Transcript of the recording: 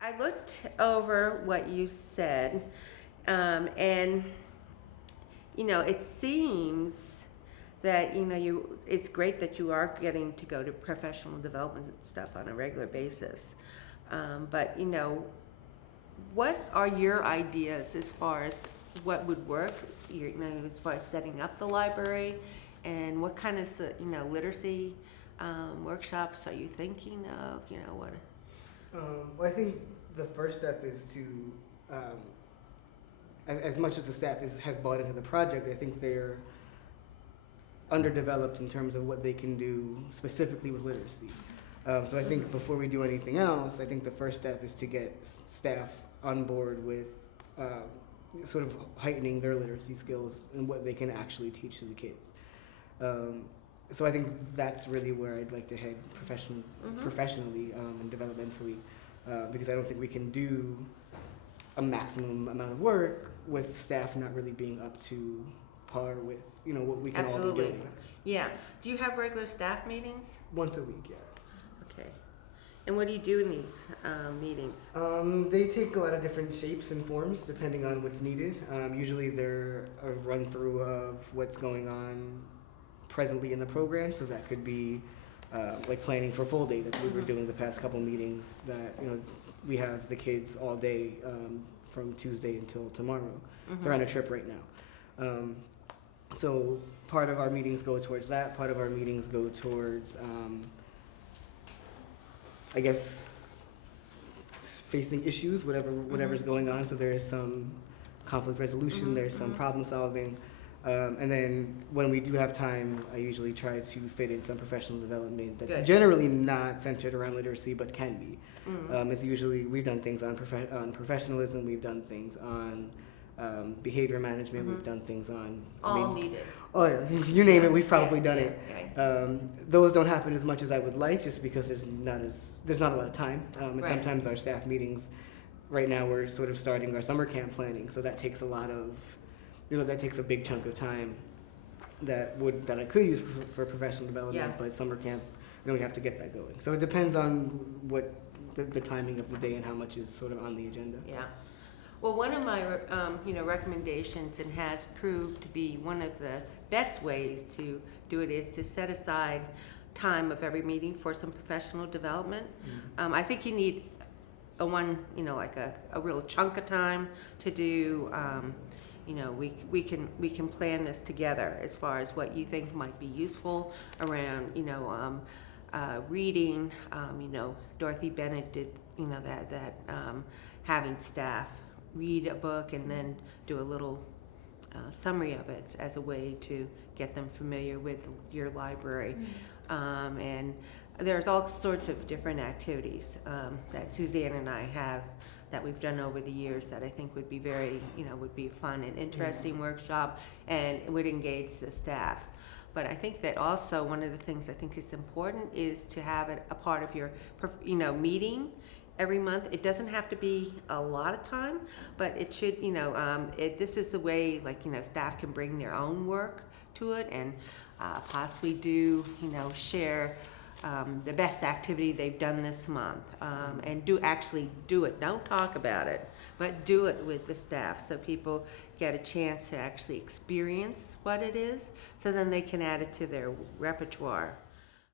I looked over what you said, and it seems that it's great that you are getting to go to professional development and stuff on a regular basis. But what are your ideas as far as what would work? As far as setting up the library, and what kind of literacy workshops are you thinking of? What? Well, I think the first step is to, as much as the staff has bought into the project, I think they're underdeveloped in terms of what they can do specifically with literacy. So I think before we do anything else, I think the first step is to get staff on board with sort of heightening their literacy skills and what they can actually teach to the kids. So I think that's really where I'd like to head professionally and developmentally, because I don't think we can do a maximum amount of work with staff not really being up to par with what we can all be doing. Yeah. Do you have regular staff meetings? Once a week, yeah. Okay. And what do you do in these meetings? They take a lot of different shapes and forms depending on what's needed. Usually they're a run through of what's going on presently in the program, so that could be like planning for full day that we were doing the past couple meetings that we have the kids all day from Tuesday until tomorrow. They're on a trip right now. So part of our meetings go towards that. Part of our meetings go towards I guess facing issues, whatever's going on. So there's some conflict resolution, there's some problem solving. And then when we do have time, I usually try to fit in some professional development that's generally not centered around literacy, but can be. It's usually, we've done things on professionalism, we've done things on behavior management, we've done things on... needed. Oh, yeah, you name it, we've probably done it. Those don't happen as much as I would like, just because there's not a lot of time. And sometimes our staff meetings, right now we're sort of starting our summer camp planning, so that takes a lot of... that takes a big chunk of time that I could use for professional development, but summer camp, we have to get that going. So it depends on what the timing of the day and how much is sort of on the agenda. Yeah. Well, one of my recommendations, and has proved to be one of the best ways to do it, is to set aside time of every meeting for some professional development. I think you need like a real chunk of time to do. We can plan this together as far as what you think might be useful around reading. Dorothy Bennett did that having staff read a book and then do a little summary of it as a way to get them familiar with your library. And there's all sorts of different activities that Suzanne and I have that we've done over the years that I think would be very, would be fun and interesting workshop, and would engage the staff. But I think that also one of the things I think is important is to have it a part of your, meeting every month. It doesn't have to be a lot of time, but it should, this is the way, staff can bring their own work to it, and possibly do, share the best activity they've done this month, and actually do it. Don't talk about it, but do it with the staff, so people get a chance to actually experience what it is, so then they can add it to their repertoire.